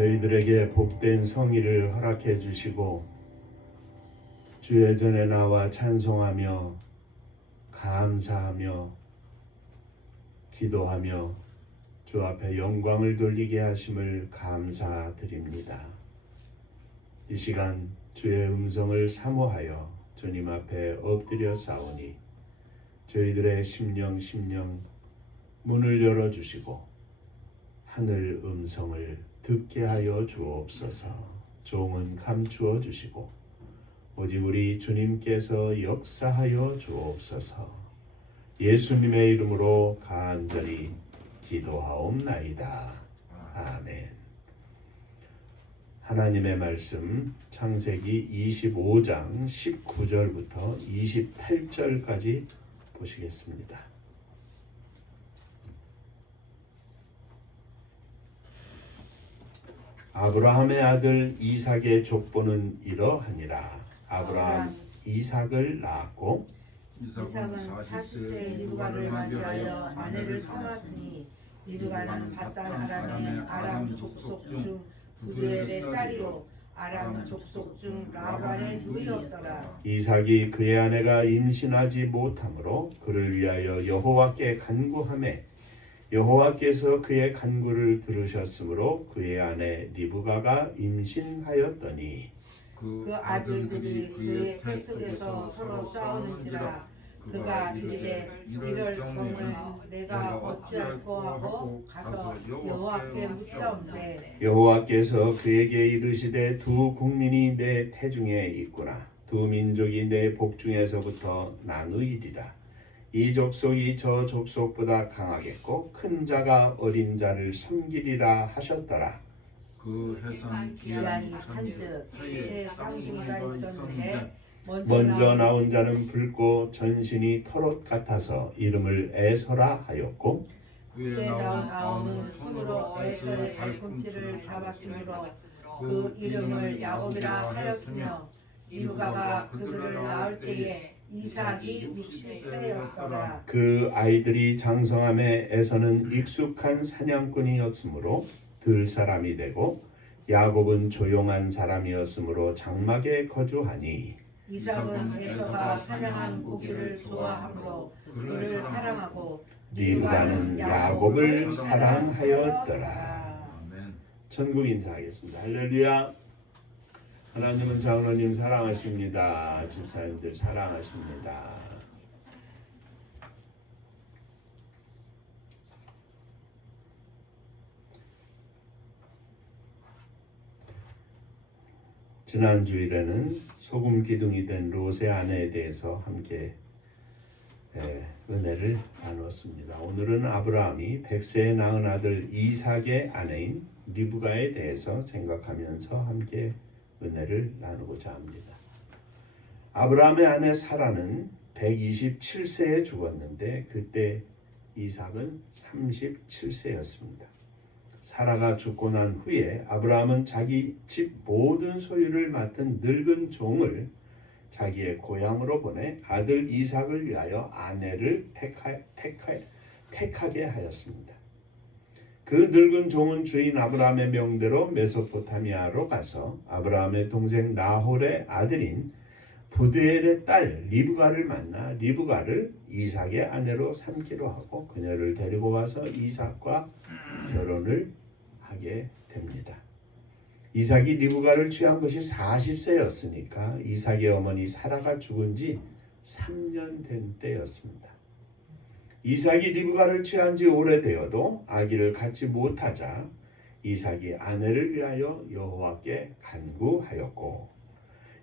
저희들에게 복된 성의를 허락해 주시고 주의 전에 나와 찬송하며 감사하며 기도하며 주 앞에 영광을 돌리게 하심을 감사드립니다. 이 시간 주의 음성을 사모하여 주님 앞에 엎드려 싸우니 저희들의 심령 문을 열어주시고 하늘 음성을 듣게 하여 주옵소서. 종은 감추어 주시고 오직 우리 주님께서 역사하여 주옵소서. 예수님의 이름으로 간절히 기도하옵나이다. 아멘. 하나님의 말씀 창세기 25장 19절부터 28절까지 보시겠습니다. 아브라함의 아들 이삭의 족보는 이러하니라. 아브라함 이삭을 낳았고 이삭은 40세에 리브가를 맞이하여 아내를 삼았으니 리브가는 밧단 아람의 아람 족속 중 부두엘의 딸이요 아람 족속 중 라발의 누이였더라. 이삭이 그의 아내가 임신하지 못하므로 그를 위하여 여호와께 간구하매 여호와께서 그의 간구를 들으셨으므로 그의 아내 리브가가 임신하였더니 그 아들들이 그의 태 속에서 서로 싸우는지라 그가 이르되 이럴 경우에 내가 어찌할꼬 하고 가서 여호와께 묻자온대. 여호와께서 그에게 이르시되 두 국민이 내 태중에 있구나. 두 민족이 내 복중에서부터 나누이리라. 이 족속이 저 족속보다 강하겠고 큰 자가 어린 자를 섬기리라 하셨더라. 그 해산 기한이 찬즉 새 쌍둥이가 있었는데 먼저 나온 자는 붉고 전신이 털옷 같아서 이름을 에서라 하였고 그에 나온 아우는 손으로 에서의 발꿈치를 잡았으므로 그 이름을 야곱이라 하였으며 리브가가 그들을 낳을 때에 이삭이 60세였더라. 그 아이들이 장성함에 에서는 익숙한 사냥꾼이었으므로 들 사람이 되고 야곱은 조용한 사람이었으므로 장막에 거주하니 이삭은 에서가 사냥한 고기를 좋아하므로 그를 사랑하고 리브가는 야곱을 사랑하였더라. 아멘. 천국 인사하겠습니다. 할렐루야. 하나님은 장로님 사랑하십니다. 집사님들 사랑하십니다. 지난 주일에는 소금 기둥이 된 롯의 아내에 대해서 함께 은혜를 나누었습니다. 오늘은 아브라함이 100세에 낳은 아들 이삭의 아내인 리브가에 대해서 생각하면서 함께 은혜를 나누고자 합니다. 아브라함의 아내 사라는 127세에 죽었는데 그때 이삭은 37세였습니다. 사라가 죽고 난 후에 아브라함은 자기 집 모든 소유를 맡은 늙은 종을 자기의 고향으로 보내 아들 이삭을 위하여 아내를 택하게 하였습니다. 그 늙은 종은 주인 아브라함의 명대로 메소포타미아로 가서 아브라함의 동생 나홀의 아들인 부드엘의 딸 리브가를 만나 리브가를 이삭의 아내로 삼기로 하고 그녀를 데리고 와서 이삭과 결혼을 하게 됩니다. 이삭이 리브가를 취한 것이 40세였으니까 이삭의 어머니 사라가 죽은 지 3년 된 때였습니다. 이삭이 리브가를 취한 지 오래되어도 아기를 갖지 못하자 이삭이 아내를 위하여 여호와께 간구하였고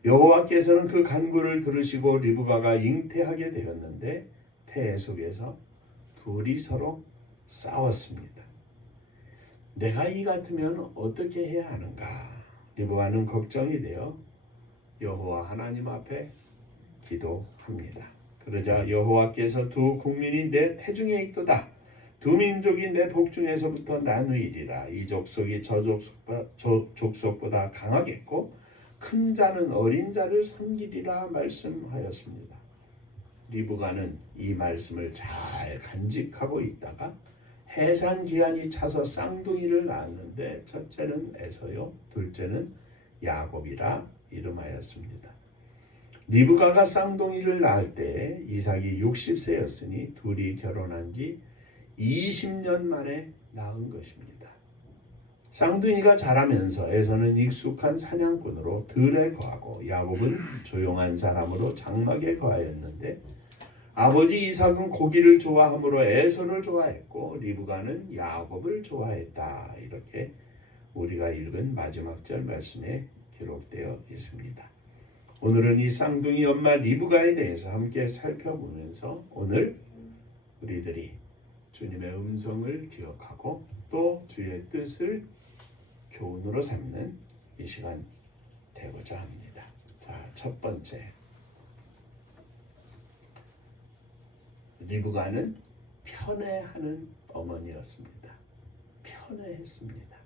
여호와께서는 그 간구를 들으시고 리브가가 잉태하게 되었는데 태 속에서 둘이 서로 싸웠습니다. 내가 이 같으면 어떻게 해야 하는가? 리브가는 걱정이 되어 여호와 하나님 앞에 기도합니다. 그러자 여호와께서 두 국민이 내 태중에 있도다. 두 민족이 내 복중에서부터 나누이리라. 이 족속이 저 족속보다 강하겠고 큰 자는 어린 자를 섬기리라 말씀하였습니다. 리브가는 이 말씀을 잘 간직하고 있다가 해산 기한이 차서 쌍둥이를 낳았는데 첫째는 에서요, 둘째는 야곱이라 이름하였습니다. 리브가가 쌍둥이를 낳을 때 이삭이 60세였으니 둘이 결혼한 지 20년 만에 낳은 것입니다. 쌍둥이가 자라면서 에서는 익숙한 사냥꾼으로 들에 거하고 야곱은 조용한 사람으로 장막에 거하였는데 아버지 이삭은 고기를 좋아하므로 에서를 좋아했고 리브가는 야곱을 좋아했다. 이렇게 우리가 읽은 마지막 절 말씀에 기록되어 있습니다. 오늘은 이 쌍둥이 엄마 리브가에 대해서 함께 살펴보면서 오늘 우리들이 주님의 음성을 기억하고 또 주의 뜻을 교훈으로 삼는 이 시간 되고자 합니다. 자, 첫 번째, 리브가는 편애하는 어머니였습니다. 편애했습니다.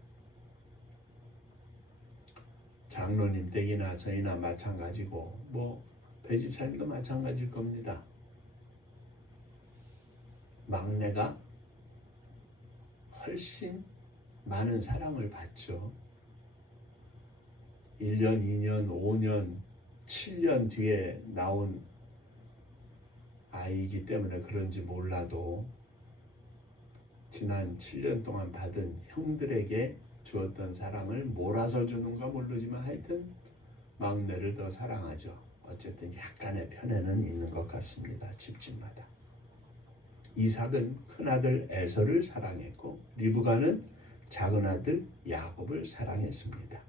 장로님 댁이나 저희나 마찬가지고 배집사님도 마찬가지일 겁니다. 막내가 훨씬 많은 사랑을 받죠. 1년, 2년, 5년, 7년 뒤에 나온 아이이기 때문에 그런지 몰라도 지난 7년 동안 받은 형들에게 주었던 사랑을 몰아서 주는가 모르지만 하여튼 막내를 더 사랑하죠. 어쨌든 약간의 편애는 있는 것 같습니다. 집집마다. 이삭은 큰아들 에서를 사랑했고 리브가는 작은아들 야곱을 사랑했습니다.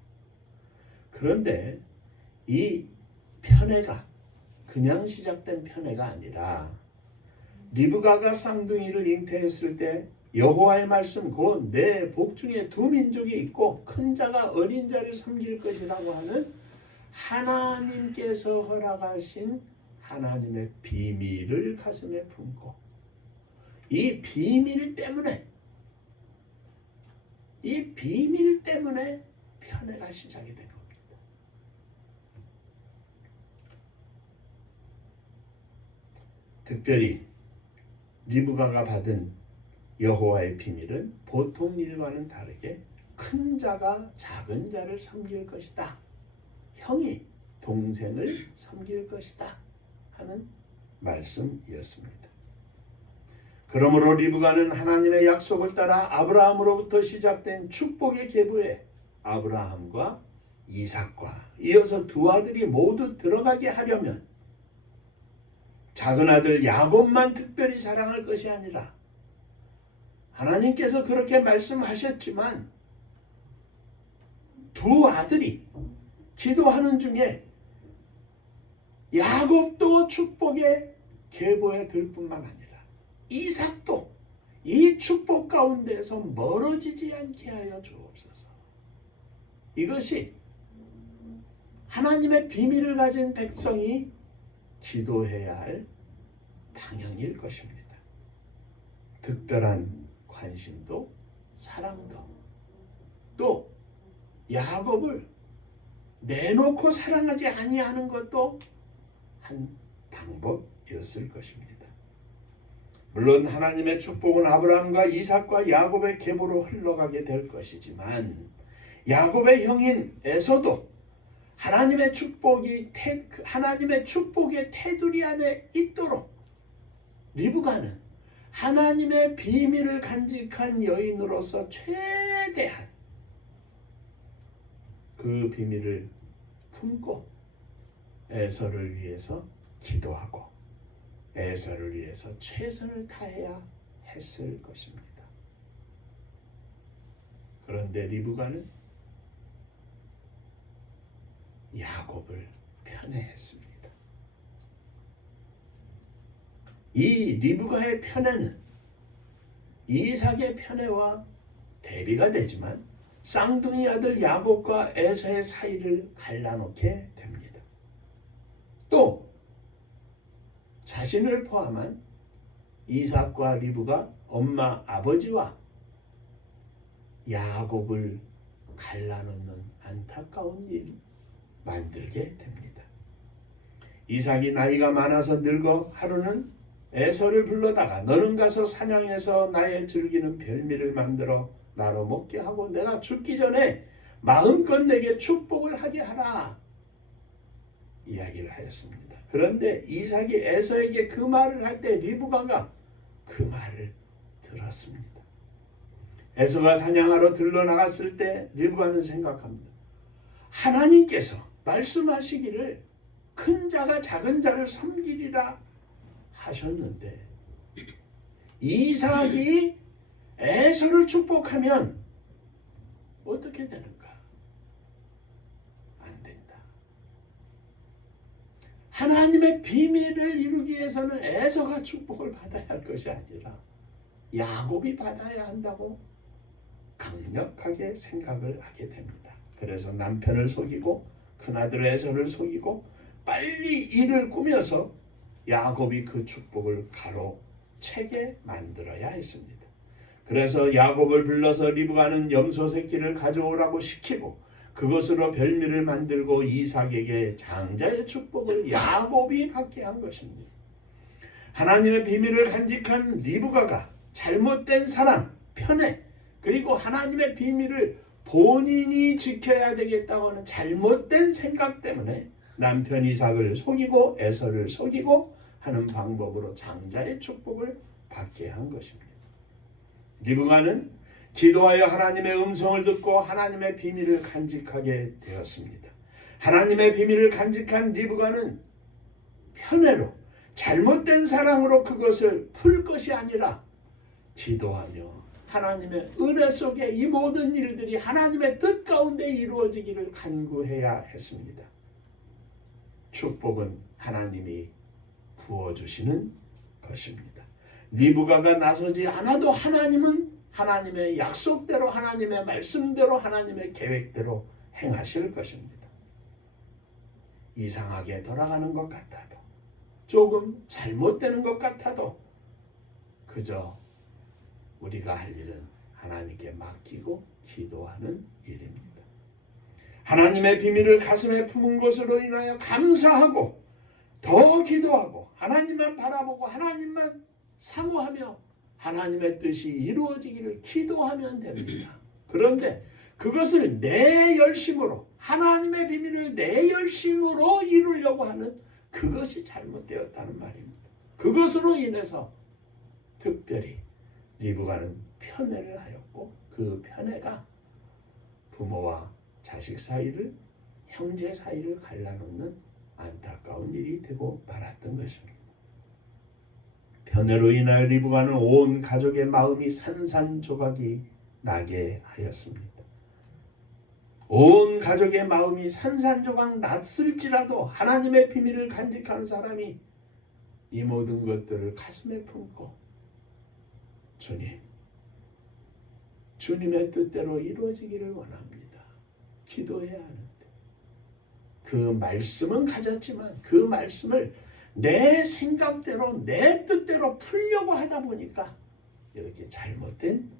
그런데 이 편애가 그냥 시작된 편애가 아니라 리브가가 쌍둥이를 잉태했을 때 여호와의 말씀 곧 내 복 중에 두 민족이 있고 큰 자가 어린 자를 섬길 것이라고 하는 하나님께서 허락하신 하나님의 비밀을 가슴에 품고 이 비밀 때문에 편애가 시작이 된 겁니다. 특별히 리브가가 받은 여호와의 비밀은 보통 일과는 다르게 큰 자가 작은 자를 섬길 것이다. 형이 동생을 섬길 것이다. 하는 말씀이었습니다. 그러므로 리브가는 하나님의 약속을 따라 아브라함으로부터 시작된 축복의 계보에 아브라함과 이삭과 이어서 두 아들이 모두 들어가게 하려면 작은 아들 야곱만 특별히 사랑할 것이 아니라 하나님께서 그렇게 말씀하셨지만 두 아들이 기도하는 중에 야곱도 축복의 계보에 들 뿐만 아니라 이삭도 이 축복 가운데서 멀어지지 않게 하여 주옵소서. 이것이 하나님의 비밀을 가진 백성이 기도해야 할 방향일 것입니다. 특별한 관심도 사랑도 또 야곱을 내놓고 사랑하지 아니하는 것도 한 방법이었을 것입니다. 물론 하나님의 축복은 아브라함과 이삭과 야곱의 계보로 흘러가게 될 것이지만 야곱의 형인 에서도 하나님의 축복의 테두리 안에 있도록 리브가는 하나님의 비밀을 간직한 여인으로서 최대한 그 비밀을 품고 에서를 위해서 기도하고 에서를 위해서 최선을 다해야 했을 것입니다. 그런데 리브가는 야곱을 편애했습니다. 이 리브가의 편애는 이삭의 편애와 대비가 되지만 쌍둥이 아들 야곱과 에서의 사이를 갈라놓게 됩니다. 또 자신을 포함한 이삭과 리브가 엄마 아버지와 야곱을 갈라놓는 안타까운 일을 만들게 됩니다. 이삭이 나이가 많아서 늙어 하루는 에서를 불러다가 너는 가서 사냥해서 나의 즐기는 별미를 만들어 나로 먹게 하고 내가 죽기 전에 마음껏 내게 축복을 하게 하라 이야기를 하였습니다. 그런데 이삭이 에서에게 그 말을 할 때 리브가가 그 말을 들었습니다. 에서가 사냥하러 들러나갔을 때 리브가는 생각합니다. 하나님께서 말씀하시기를 큰 자가 작은 자를 섬기리라 하셨는데 이삭이 에서를 축복하면 어떻게 되는가? 안 된다. 하나님의 비밀을 이루기 위해서는 에서가 축복을 받아야 할 것이 아니라 야곱이 받아야 한다고 강력하게 생각을 하게 됩니다. 그래서 남편을 속이고 큰아들 에서를 속이고 빨리 일을 꾸며서 야곱이 그 축복을 가로채게 만들어야 했습니다. 그래서 야곱을 불러서 리브가는 염소 새끼를 가져오라고 시키고 그것으로 별미를 만들고 이삭에게 장자의 축복을 야곱이 받게 한 것입니다. 하나님의 비밀을 간직한 리브가가 잘못된 사랑, 편애, 그리고 하나님의 비밀을 본인이 지켜야 되겠다고 하는 잘못된 생각 때문에 남편 이삭을 속이고 에서를 속이고 하는 방법으로 장자의 축복을 받게 한 것입니다. 리브가는 기도하여 하나님의 음성을 듣고 하나님의 비밀을 간직하게 되었습니다. 하나님의 비밀을 간직한 리브가는 편애로 잘못된 사랑으로 그것을 풀 것이 아니라 기도하며 하나님의 은혜 속에 이 모든 일들이 하나님의 뜻 가운데 이루어지기를 간구해야 했습니다. 축복은 하나님이 부어주시는 것입니다. 리브가가 나서지 않아도 하나님은 하나님의 약속대로 하나님의 말씀대로 하나님의 계획대로 행하실 것입니다. 이상하게 돌아가는 것 같아도 조금 잘못되는 것 같아도 그저 우리가 할 일은 하나님께 맡기고 기도하는 일입니다. 하나님의 비밀을 가슴에 품은 것으로 인하여 감사하고 더 기도하고 하나님만 바라보고 하나님만 사모하며 하나님의 뜻이 이루어지기를 기도하면 됩니다. 그런데 그것을 내 열심으로 하나님의 비밀을 내 열심으로 이루려고 하는 그것이 잘못되었다는 말입니다. 그것으로 인해서 특별히 리브가는 편애를 하였고 그 편애가 부모와 자식 사이를 형제 사이를 갈라놓는 안타까운 일이 되고 말았던 것입니다. 편애로 인하여 리브가는 온 가족의 마음이 산산조각이 나게 하였습니다. 온 가족의 마음이 산산조각 났을지라도 하나님의 비밀을 간직한 사람이 이 모든 것들을 가슴에 품고 주님의 뜻대로 이루어지기를 원합니다. 기도해야 하는데 그 말씀은 가졌지만 그 말씀을 내 생각대로 내 뜻대로 풀려고 하다 보니까 이렇게 잘못된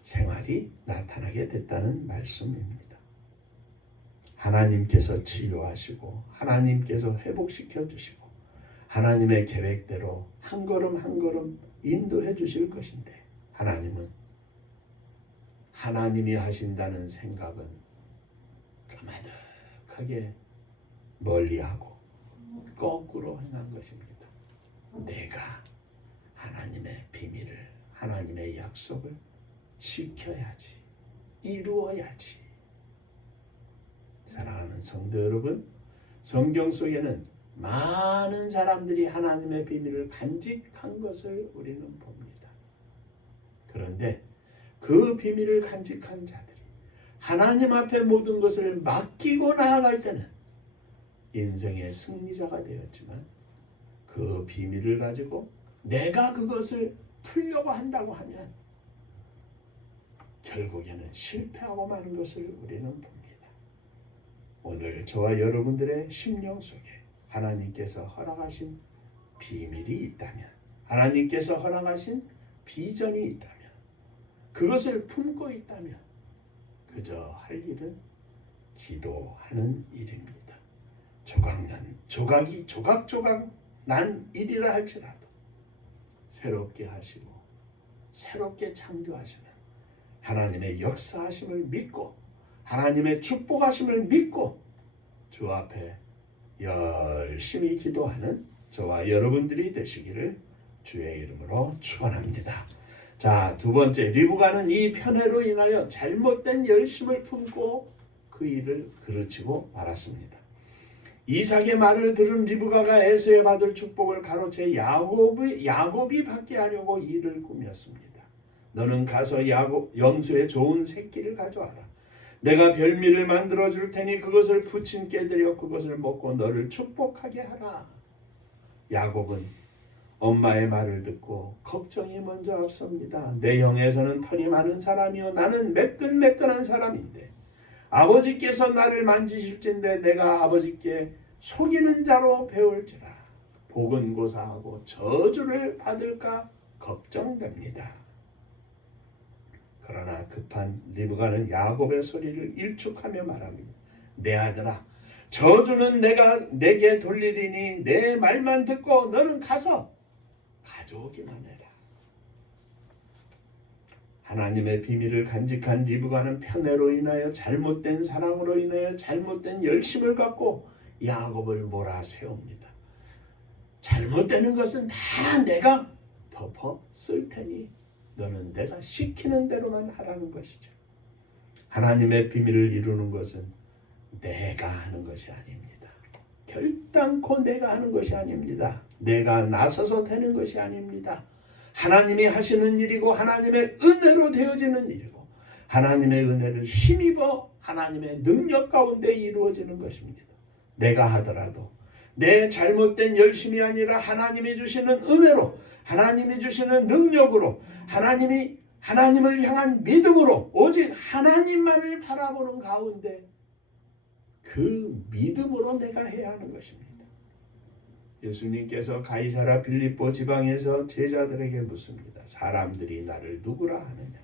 생활이 나타나게 됐다는 말씀입니다. 하나님께서 치유하시고 하나님께서 회복시켜 주시고 하나님의 계획대로 한 걸음 한 걸음 인도해 주실 것인데 하나님은 하나님이 하신다는 생각은 까마득하게 멀리하고 거꾸로 행한 것입니다. 내가 하나님의 비밀을 하나님의 약속을 지켜야지 이루어야지. 사랑하는 성도 여러분, 성경 속에는 많은 사람들이 하나님의 비밀을 간직한 것을 우리는 봅니다. 그런데 그 비밀을 간직한 자들이 하나님 앞에 모든 것을 맡기고 나아갈 때는 인생의 승리자가 되었지만 그 비밀을 가지고 내가 그것을 풀려고 한다고 하면 결국에는 실패하고 마는 것을 우리는 봅니다. 오늘 저와 여러분들의 심령 속에 하나님께서 허락하신 비밀이 있다면 하나님께서 허락하신 비전이 있다면 그것을 품고 있다면 그저 할 일은 기도하는 일입니다. 조각난 조각이 조각조각 난 이리라 할지라도 새롭게 하시고 새롭게 창조하시는 하나님의 역사하심을 믿고 하나님의 축복하심을 믿고 주 앞에 열심히 기도하는 저와 여러분들이 되시기를 주의 이름으로 축원합니다. 자, 두 번째, 리브가는 이 편애로 인하여 잘못된 열심을 품고 그 일을 그르치고 말았습니다. 이삭의 말을 들은 리브가가 에서의 받을 축복을 가로채 야곱이 받게 하려고 일을 꾸몄습니다. 너는 가서 야곱 염소의 좋은 새끼를 가져와라. 내가 별미를 만들어 줄 테니 그것을 부친께 드려 그것을 먹고 너를 축복하게 하라. 야곱은 엄마의 말을 듣고 걱정이 먼저 앞섭니다. 내 형에서는 털이 많은 사람이요 나는 매끈매끈한 사람인데 아버지께서 나를 만지실진데 내가 아버지께 속이는 자로 배울지라. 복은 고사하고 저주를 받을까 걱정됩니다. 그러나 급한 리브가는 야곱의 소리를 일축하며 말합니다. 내 아들아, 저주는 내가 내게 돌리리니 내 말만 듣고 너는 가서 가져오기만 해라. 하나님의 비밀을 간직한 리브가는 편애로 인하여 잘못된 사랑으로 인하여 잘못된 열심을 갖고 야곱을 몰아세웁니다. 잘못되는 것은 다 내가 덮어 쓸 테니 너는 내가 시키는 대로만 하라는 것이죠. 하나님의 비밀을 이루는 것은 내가 하는 것이 아닙니다. 결단코 내가 하는 것이 아닙니다. 내가 나서서 되는 것이 아닙니다. 하나님이 하시는 일이고 하나님의 은혜로 되어지는 일이고 하나님의 은혜를 힘입어 하나님의 능력 가운데 이루어지는 것입니다. 내가 하더라도 내 잘못된 열심이 아니라 하나님이 주시는 은혜로 하나님이 주시는 능력으로 하나님을 향한 믿음으로 오직 하나님만을 바라보는 가운데 그 믿음으로 내가 해야 하는 것입니다. 예수님께서 가이사라 빌립보 지방에서 제자들에게 묻습니다. 사람들이 나를 누구라 하느냐?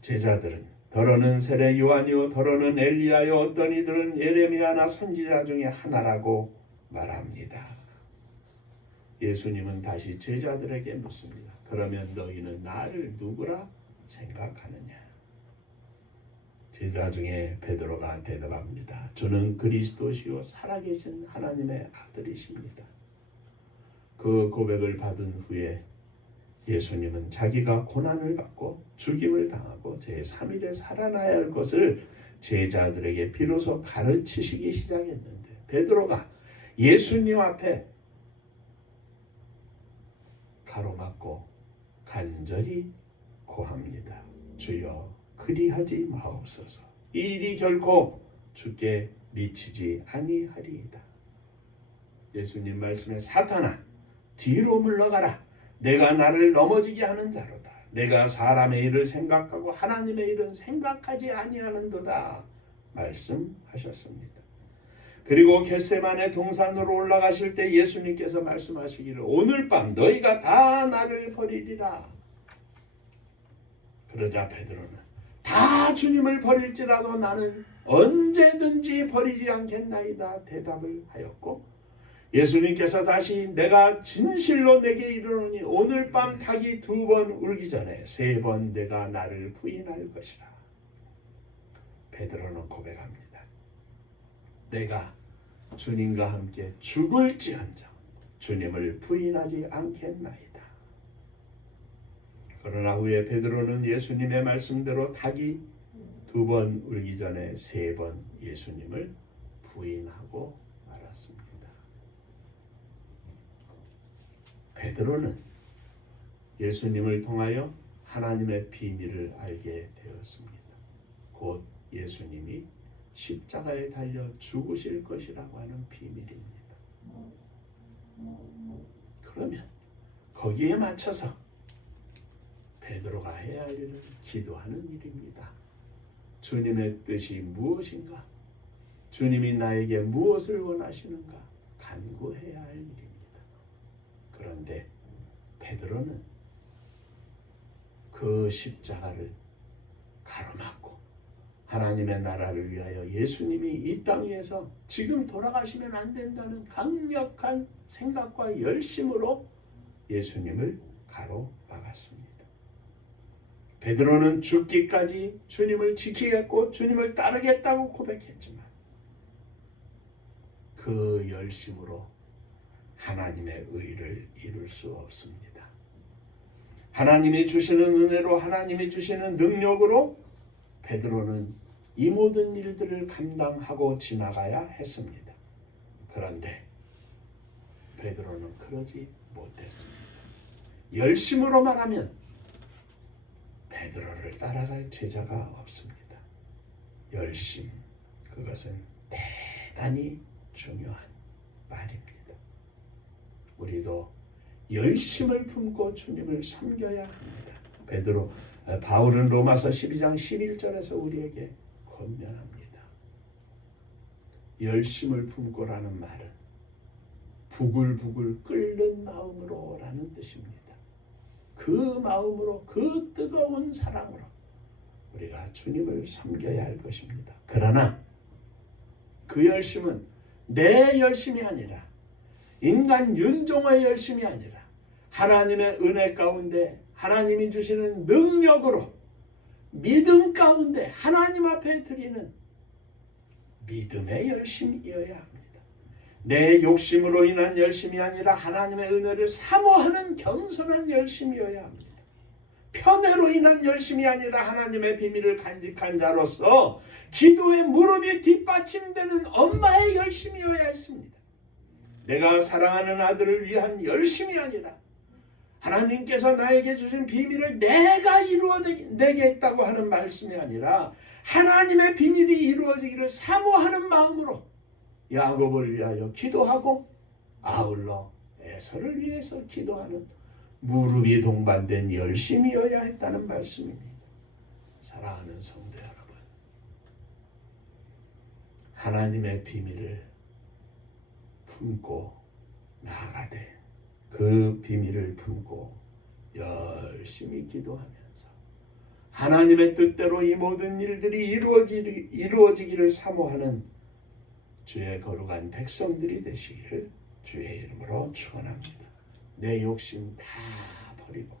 제자들은 더러는 세례 요한이요 더러는 엘리야요 어떤 이들은 예레미야나 선지자 중에 하나라고 말합니다. 예수님은 다시 제자들에게 묻습니다. 그러면 너희는 나를 누구라 생각하느냐? 제자 중에 베드로가 대답합니다. 주는 그리스도시요 살아계신 하나님의 아들이십니다. 그 고백을 받은 후에 예수님은 자기가 고난을 받고 죽임을 당하고 제3일에 살아나야 할 것을 제자들에게 비로소 가르치시기 시작했는데 베드로가 예수님 앞에 가로막고 간절히 고합니다. 주여 그리하지 마옵소서. 이 일이 결코 주께 미치지 아니하리이다. 예수님 말씀에 사탄아 뒤로 물러가라. 내가 나를 넘어지게 하는 자로다. 내가 사람의 일을 생각하고 하나님의 일은 생각하지 아니하는도다 말씀하셨습니다. 그리고 겟세마네 동산으로 올라가실 때 예수님께서 말씀하시기를 오늘 밤 너희가 다 나를 버리리라. 그러자 베드로는 다 주님을 버릴지라도 나는 언제든지 버리지 않겠나이다 대답을 하였고 예수님께서 다시 내가 진실로 내게 이르노니 오늘 밤 닭이 2번 울기 전에 3번 내가 나를 부인할 것이라. 베드로는 고백합니다. 내가 주님과 함께 죽을지언정 주님을 부인하지 않겠나이다. 그러나 후에 베드로는 예수님의 말씀대로 닭이 2번 울기 전에 3번 예수님을 부인하고 말았습니다. 베드로는 예수님을 통하여 하나님의 비밀을 알게 되었습니다. 곧 예수님이 십자가에 달려 죽으실 것이라고 하는 비밀입니다. 그러면 거기에 맞춰서 베드로가 해야 할 일은 기도하는 일입니다. 주님의 뜻이 무엇인가? 주님이 나에게 무엇을 원하시는가? 간구해야 할 일입니다. 그런데 베드로는 그 십자가를 가로막고 하나님의 나라를 위하여 예수님이 이 땅 위에서 지금 돌아가시면 안 된다는 강력한 생각과 열심으로 예수님을 가로막았습니다. 베드로는 죽기까지 주님을 지키겠고 주님을 따르겠다고 고백했지만 그 열심으로 하나님의 의를 이룰 수 없습니다. 하나님이 주시는 은혜로 하나님이 주시는 능력으로 베드로는 이 모든 일들을 감당하고 지나가야 했습니다. 그런데 베드로는 그러지 못했습니다. 열심으로 말하면 베드로를 따라갈 제자가 없습니다. 열심, 그것은 대단히 중요한 말입니다. 우리도 열심을 품고 주님을 섬겨야 합니다. 바울은 로마서 12장 11절에서 우리에게 권면합니다. 열심을 품고라는 말은 부글부글 끓는 마음으로 라는 뜻입니다. 그 마음으로, 그 뜨거운 사랑으로 우리가 주님을 섬겨야 할 것입니다. 그러나 그 열심은 내 열심이 아니라 인간 윤종의 열심이 아니라 하나님의 은혜 가운데 하나님이 주시는 능력으로 믿음 가운데 하나님 앞에 드리는 믿음의 열심이어야 합니다. 내 욕심으로 인한 열심이 아니라 하나님의 은혜를 사모하는 겸손한 열심이어야 합니다. 편애로 인한 열심이 아니라 하나님의 비밀을 간직한 자로서 기도의 무릎이 뒷받침되는 엄마의 열심이어야 했습니다. 내가 사랑하는 아들을 위한 열심이 아니라 하나님께서 나에게 주신 비밀을 내가 이루어내겠다고 하는 말씀이 아니라 하나님의 비밀이 이루어지기를 사모하는 마음으로 야곱을 위하여 기도하고 아울러 에서를 위해서 기도하는 무릎이 동반된 열심이어야 했다는 말씀입니다. 사랑하는 성도 여러분, 하나님의 비밀을 품고 나아가되 그 비밀을 품고 열심히 기도하면서 하나님의 뜻대로 이 모든 일들이 이루어지기를 사모하는 주의 거룩한 백성들이 되시기를 주의 이름으로 축원합니다. 내 욕심 다 버리고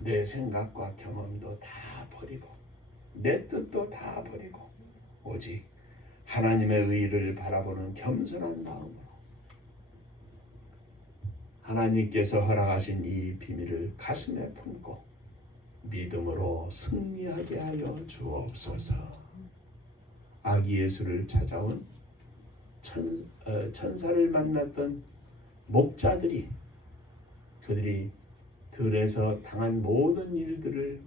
내 생각과 경험도 다 버리고 내 뜻도 다 버리고 오직 하나님의 의를 바라보는 겸손한 마음으로 하나님께서 허락하신 이 비밀을 가슴에 품고 믿음으로 승리하게 하여 주옵소서. 아기 예수를 찾아온 천사를 만났던 목자들이 그들이 들에서 당한 모든 일들을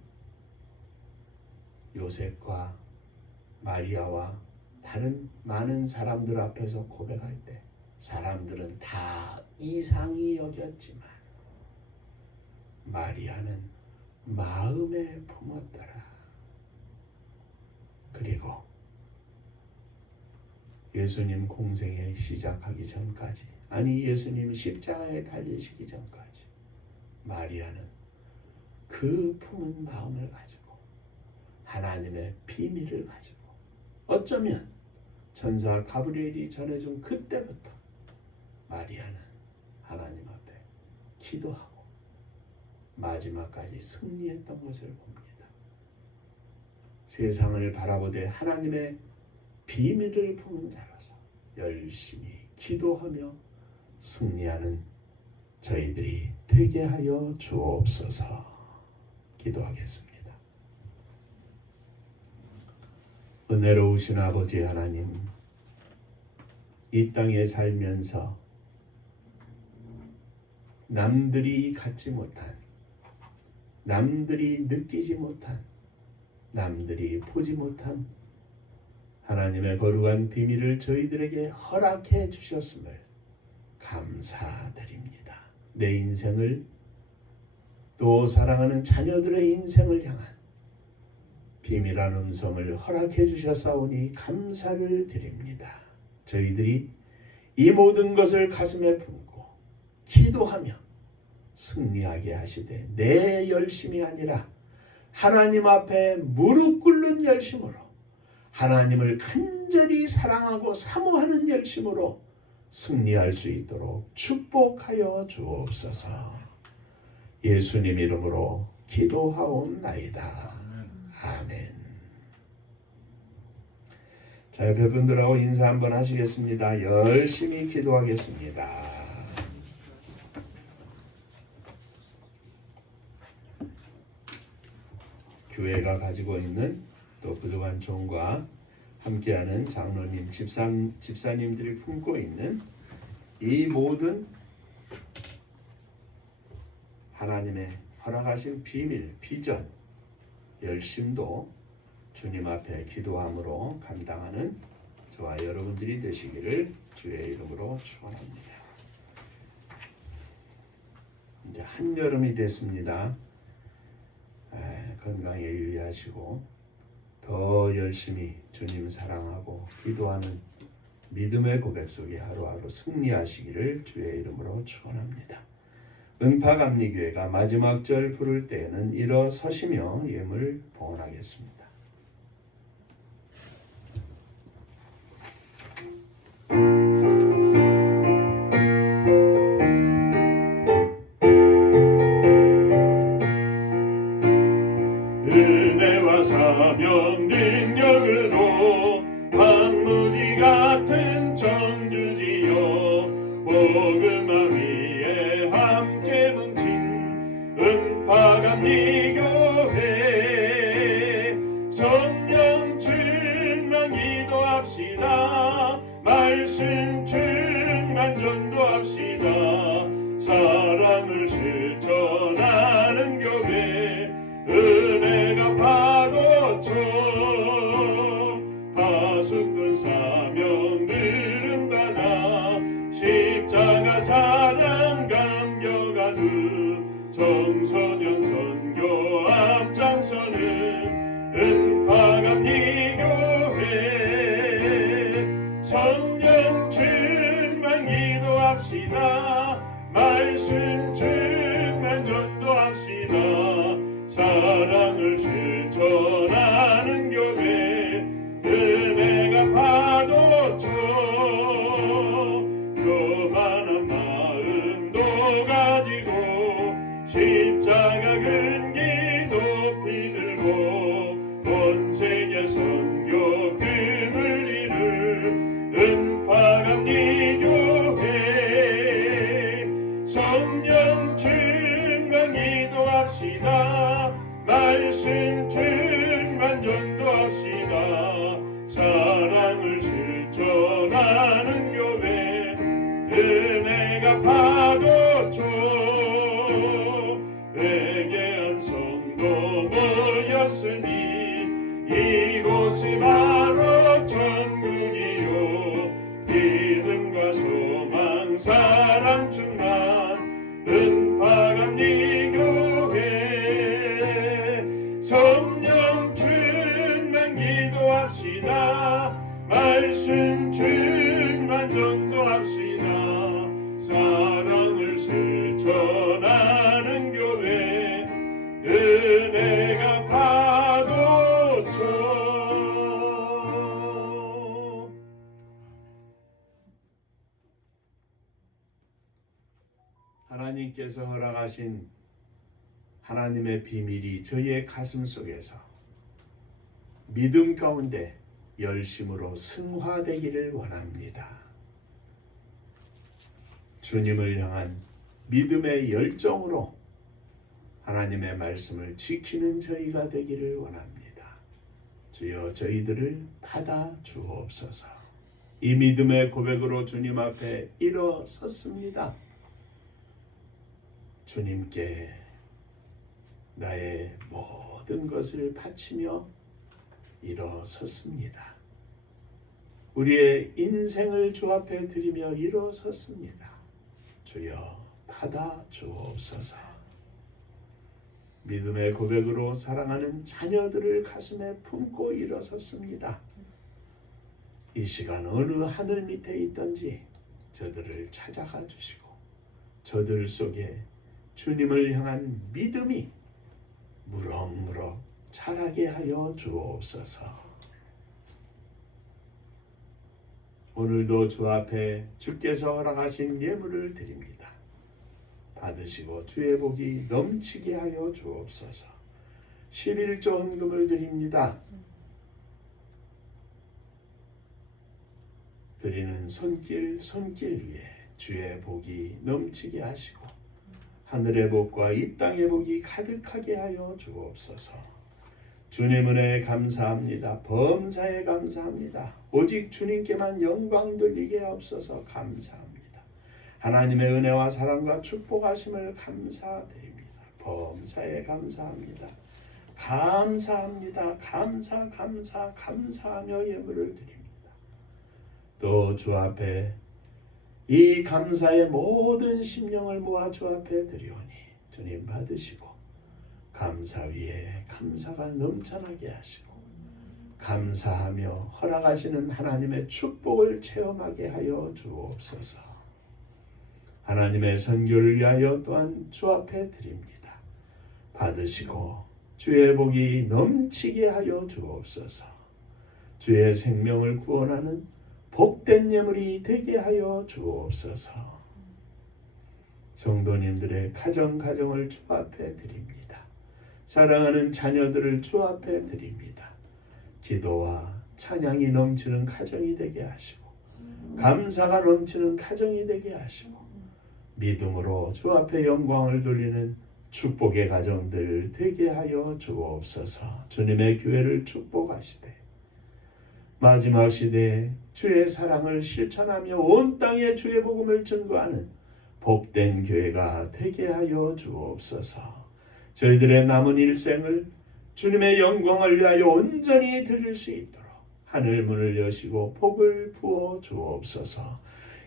요셉과 마리아와 다른 많은 사람들 앞에서 고백할 때 사람들은 다 이상히 여겼지만 마리아는 마음에 품었더라. 그리고 예수님 공생에 시작하기 전까지, 아니 예수님 십자가에 달리시기 전까지 마리아는 그 품은 마음을 가지고 하나님의 비밀을 가지고 어쩌면 천사 가브리엘이 전해준 그때부터 마리아는 하나님 앞에 기도하고 마지막까지 승리했던 것을 봅니다. 세상을 바라보되 하나님의 비밀을 품은 자로서 열심히 기도하며 승리하는 저희들이 되게 하여 주옵소서. 기도하겠습니다. 은혜로우신 아버지 하나님, 이 땅에 살면서 남들이 갖지 못한, 남들이 느끼지 못한, 남들이 보지 못한 하나님의 거룩한 비밀을 저희들에게 허락해 주셨음을 감사드립니다. 내 인생을 또 사랑하는 자녀들의 인생을 향한 비밀한 음성을 허락해 주셨사오니 감사를 드립니다. 저희들이 이 모든 것을 가슴에 품고 기도하며 승리하게 하시되 내 열심이 아니라 하나님 앞에 무릎 꿇는 열심으로 하나님을 간절히 사랑하고 사모하는 열심으로 승리할 수 있도록 축복하여 주옵소서. 예수님 이름으로 기도하옵나이다. 아멘. 자, 옆에 분들하고 인사 한번 하시겠습니다. 열심히 기도하겠습니다. 교회가 가지고 있는 또 부족한 종과 함께하는 장로님, 집사님들이 품고 있는 이 모든 하나님의 허락하신 비밀, 비전, 열심도 주님 앞에 기도함으로 감당하는 저와 여러분들이 되시기를 주의 이름으로 축원합니다. 이제 한여름이 됐습니다. 건강에 유의하시고 더 열심히 주님 사랑하고 기도하는 믿음의 고백 속에 하루하루 승리하시기를 주의 이름으로 축원합니다. 은파감리교회가 마지막 절 부를 때에는 일어서시며 예물 봉헌하겠습니다. 은혜와 사명 능력으로 황무지 같은 청주지여 복음화 위에 함께 뭉친 은파감리교회 성령 충만 기도합시다. 말씀 충만 전도합시다. 사랑을 실천하는 교회 은혜가 파도쳐 파수꾼 사명들은 받아 십자가 사랑 감격하는 청소년 선교 앞장서는 은파감리교회 성령 충만 기도합시다. 말씀 충만 전도합시다. 사랑을 실천하는 교회 은혜가 파도쳐 교만한 마음도 가지고 십자가 근기 높이 들고 온 세계 선교 금을 이룰 은파감리교회 성령 충만 기도합시다. 말씀 충만 전도합시다. 사랑을 실천하는 교회 은혜가 파도쳐 회개한 성도 모였으니 이곳이 바로 천국이요 믿음과 소망 사랑 충만 은파감리교회 성령 충만 기도합시다. 말씀 충만 전도합시다. 사랑을 실천하는 교회 은혜가 파도쳐 하나님께서 허락하신 하나님의 비밀이 저희의 가슴 속에서 믿음 가운데 열심으로 승화되기를 원합니다. 주님을 향한 믿음의 열정으로 하나님의 말씀을 지키는 저희가 되기를 원합니다. 주여 저희들을 받아 주옵소서. 이 믿음의 고백으로 주님 앞에 일어섰습니다. 주님께 나의 모든 것을 바치며 일어섰습니다. 우리의 인생을 주 앞에 드리며 일어섰습니다. 주여 받아 주옵소서. 믿음의 고백으로 사랑하는 자녀들을 가슴에 품고 일어섰습니다. 이 시간 어느 하늘 밑에 있든지 저들을 찾아가 주시고 저들 속에 주님을 향한 믿음이 무럭무럭 자라게 하여 주옵소서. 오늘도 주 앞에 주께서 허락하신 예물을 드립니다. 받으시고 주의 복이 넘치게 하여 주옵소서. 11조 헌금을 드립니다. 드리는 손길 위에 주의 복이 넘치게 하시고 하늘의 복과 이 땅의 복이 가득하게 하여 주옵소서. 주님 은혜에 감사합니다. 범사에 감사합니다. 오직 주님께만 영광 돌리게 하옵소서. 감사합니다. 하나님의 은혜와 사랑과 축복하심을 감사드립니다. 범사에 감사합니다. 감사합니다. 감사하며 예물을 드립니다. 또 주 앞에 이 감사의 모든 심령을 모아 주 앞에 드리오니 주님 받으시고 감사 위에 감사가 넘쳐나게 하시고 감사하며 허락하시는 하나님의 축복을 체험하게 하여 주옵소서. 하나님의 선교를 위하여 또한 주 앞에 드립니다. 받으시고 주의 복이 넘치게 하여 주옵소서. 주의 생명을 구원하는 복된 예물이 되게 하여 주옵소서. 성도님들의 가정을 주 앞에 드립니다. 사랑하는 자녀들을 주 앞에 드립니다. 기도와 찬양이 넘치는 가정이 되게 하시고 감사가 넘치는 가정이 되게 하시고 믿음으로 주 앞에 영광을 돌리는 축복의 가정들 되게 하여 주옵소서. 주님의 교회를 축복하시되 마지막 시대에 주의 사랑을 실천하며 온 땅에 주의 복음을 증거하는 복된 교회가 되게 하여 주옵소서. 저희들의 남은 일생을 주님의 영광을 위하여 온전히 드릴 수 있도록 하늘 문을 여시고 복을 부어 주옵소서.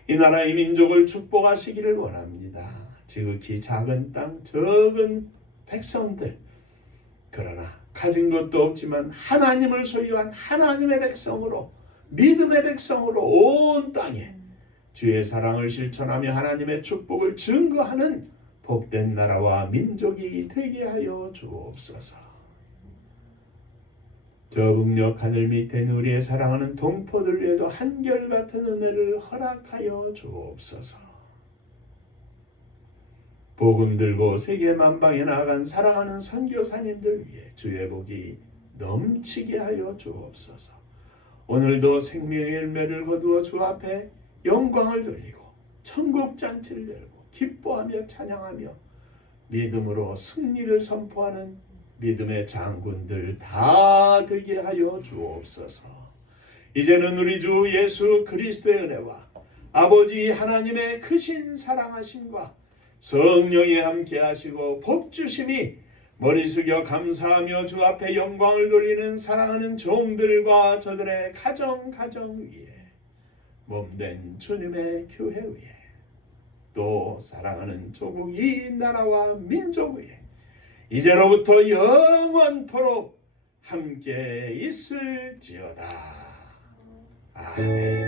이 나라의 민족을 축복하시기를 원합니다. 지극히 작은 땅, 적은 백성들, 그러나 가진 것도 없지만 하나님을 소유한 하나님의 백성으로, 믿음의 백성으로 온 땅에 주의 사랑을 실천하며 하나님의 축복을 증거하는 복된 나라와 민족이 되게 하여 주옵소서. 저 북녘 하늘 밑에 우리의 사랑하는 동포들 위에도 한결같은 은혜를 허락하여 주옵소서. 복음 들고 세계 만방에 나아간 사랑하는 선교사님들 위해 주의 복이 넘치게 하여 주옵소서. 오늘도 생명의 열매를 거두어 주 앞에 영광을 돌리고 천국 잔치를 열고 기뻐하며 찬양하며 믿음으로 승리를 선포하는 믿음의 장군들 다 되게 하여 주옵소서. 이제는 우리 주 예수 그리스도의 은혜와 아버지 하나님의 크신 사랑하심과 성령이 함께 하시고 복주심이 머리 숙여 감사하며 주 앞에 영광을 돌리는 사랑하는 종들과 저들의 가정 위에 몸된 주님의 교회 위에 또 사랑하는 조국 이 나라와 민족 위에 이제로부터 영원토록 함께 있을지어다. 아멘.